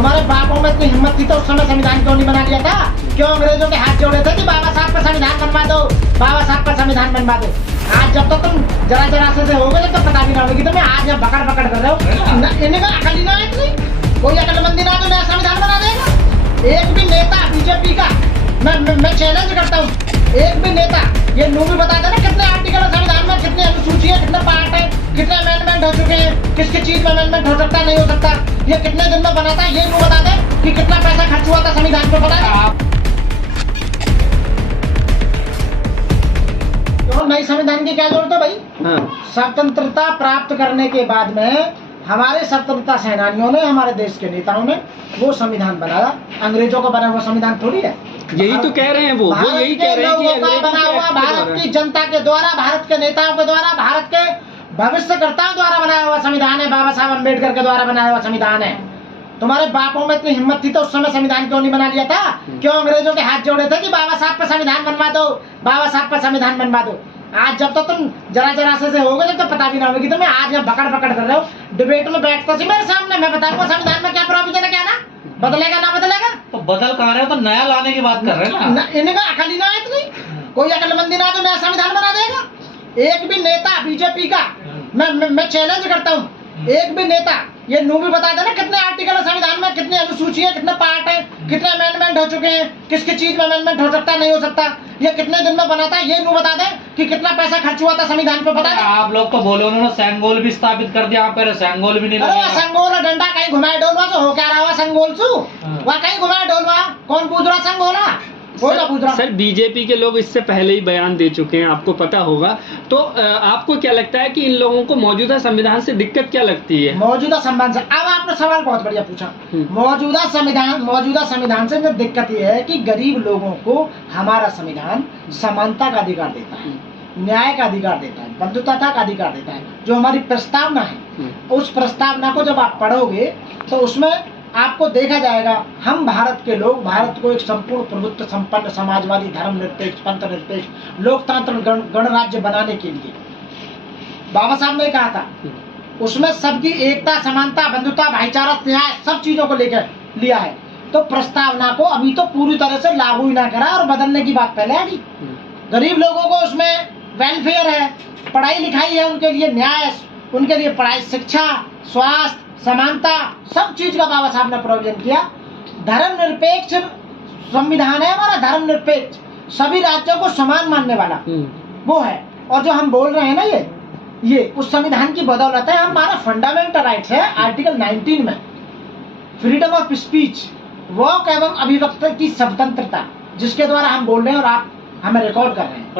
तुम्हारे बापों में इतनी हिम्मत थी तो उस समय संविधान क्यों नहीं बना लिया था? क्यों अंग्रेजों के हाथ जोड़े थे कि बाबा साहब का संविधान बनवा दो, बाबा साहब का संविधान बनवा दो? आज जब तक तुम जरा से हो गए तो पता भी ना होगी तुम्हें। आज जब पकड़ कर रहे हो, इन्हें अकल ही ना है इतनी, कोई अकलमंदी ना तो नया संविधान बना देगा। एक भी नेता बीजेपी का मैं चैलेंज करता हूँ, एक भी नेता ये भी बता देना कितने आर्टिकल है संविधान में, कितनी अनुसूची है, कितने पार्ट है, कितने अमेंडमेंट हो चुके हैं, किसकी चीज में अमेंडमेंट हो सकता है, नहीं हो सकता, ये कितने दिन में बनाता है, ये बता दे कि कितना पैसा खर्च हुआ था संविधान पे, पता है? तो नई संविधान की क्या जरूरत है भाई? स्वतंत्रता प्राप्त करने के बाद में हमारे स्वतंत्रता सेनानियों ने, हमारे देश के नेताओं ने वो संविधान बनाया। अंग्रेजों का बना हुआ संविधान थोड़ी है। यही तो कह रहे हैं वो यही कह रहे हैं कि बना हुआ भारत की जनता के द्वारा, भारत के नेताओं के द्वारा, भारत के भविष्यकर्ताओं द्वारा बनाया हुआ संविधान है, बाबा साहब अम्बेडकर के द्वारा बनाया हुआ संविधान है। तुम्हारे बापों में इतनी हिम्मत थी तो उस समय संविधान क्यों नहीं बना लिया था? क्यों अंग्रेजों के हाथ जोड़े थे कि बाबा साहब का संविधान बनवा दो, बाबा साहब का संविधान बनवा दो? आज जब तक तुम जरा से हो गए तो पता भी ना होगी तुम्हें। आज जब पकड़ कर रहे हो, डिबेट में बैठते थे मेरे सामने, मैं बताऊंगा संविधान में क्या प्रोविजन है, क्या ना बदलेगा ना बदलेगा। तो बदल कहाँ रहे हो, तो नया लाने की बात कर रहे हैं ना। इन्हें अकल ही ना है इतनी, कोई अकलमंदी ना तो नया संविधान बना देगा। एक भी नेता बीजेपी का मैं चैलेंज करता हूँ, एक भी नेता ये भी बता देना कितने आर्टिकल है संविधान में, कितनी अनुसूची है, कितने पार्ट है, कितने अमेंडमेंट हो चुके हैं, किसकी चीज में अमेंडमेंट हो सकता है, नहीं हो सकता, ये कितने दिन में बनाता है, ये बता दे कि कितना पैसा खर्च हुआ था संविधान पे, पता है? आप लोग तो बोले उन्होंने सेंगोल भी स्थापित कर दिया, आप कह रहे सेंगोल भी नहीं लगा। संगोल डंडा कहीं घुमाए डोलवा तो हो क्या रहा हुआ संगोल सु वह कहीं घुमाए डोलवा, कौन पूछ रहा संगोला? सर बीजेपी के लोग इससे पहले ही बयान दे चुके हैं, आपको पता होगा। तो आपको क्या लगता है कि इन लोगों को मौजूदा संविधान से दिक्कत क्या लगती है? मौजूदा संविधान से, अब आपने सवाल बहुत बढ़िया पूछा। मौजूदा संविधान से दिक्कत यह है कि गरीब लोगों को हमारा संविधान समानता का अधिकार देता है, न्याय का अधिकार देता है, बंधुता का अधिकार देता है। जो हमारी प्रस्तावना है, उस प्रस्तावना को जब आप पढ़ोगे तो उसमें आपको देखा जाएगा हम भारत के लोग भारत को एक संपूर्ण प्रभुत्व संपन्न समाजवादी धर्मनिरपेक्ष पंथ निरपेक्ष लोकतांत्रिक गणराज्य बनाने के लिए बाबा साहब ने कहा था, उसमें सबकी एकता, समानता, बंधुता, भाईचारा, न्याय सब चीजों को लेकर लिया है। तो प्रस्तावना को अभी तो पूरी तरह से लागू ही ना करा और बदलने की बात पहले आ गई। गरीब लोगों को उसमें वेलफेयर है, पढ़ाई लिखाई है, उनके लिए न्याय, उनके लिए पढ़ाई, शिक्षा, स्वास्थ्य, समानता, सब चीज का बाबा साहब ने प्रोविजन किया। धर्मनिरपेक्ष संविधान है हमारा, धर्मनिरपेक्ष, सभी राज्यों को समान मानने वाला वो है। और जो हम बोल रहे हैं ना, ये उस संविधान की बदौलत है। हमारा फंडामेंटल राइट्स है आर्टिकल 19 में, फ्रीडम ऑफ स्पीच, वॉक एवं अभिव्यक्ति की स्वतंत्रता, जिसके द्वारा हम बोल रहे हैं और आप हमें रिकॉर्ड कर रहे हैं।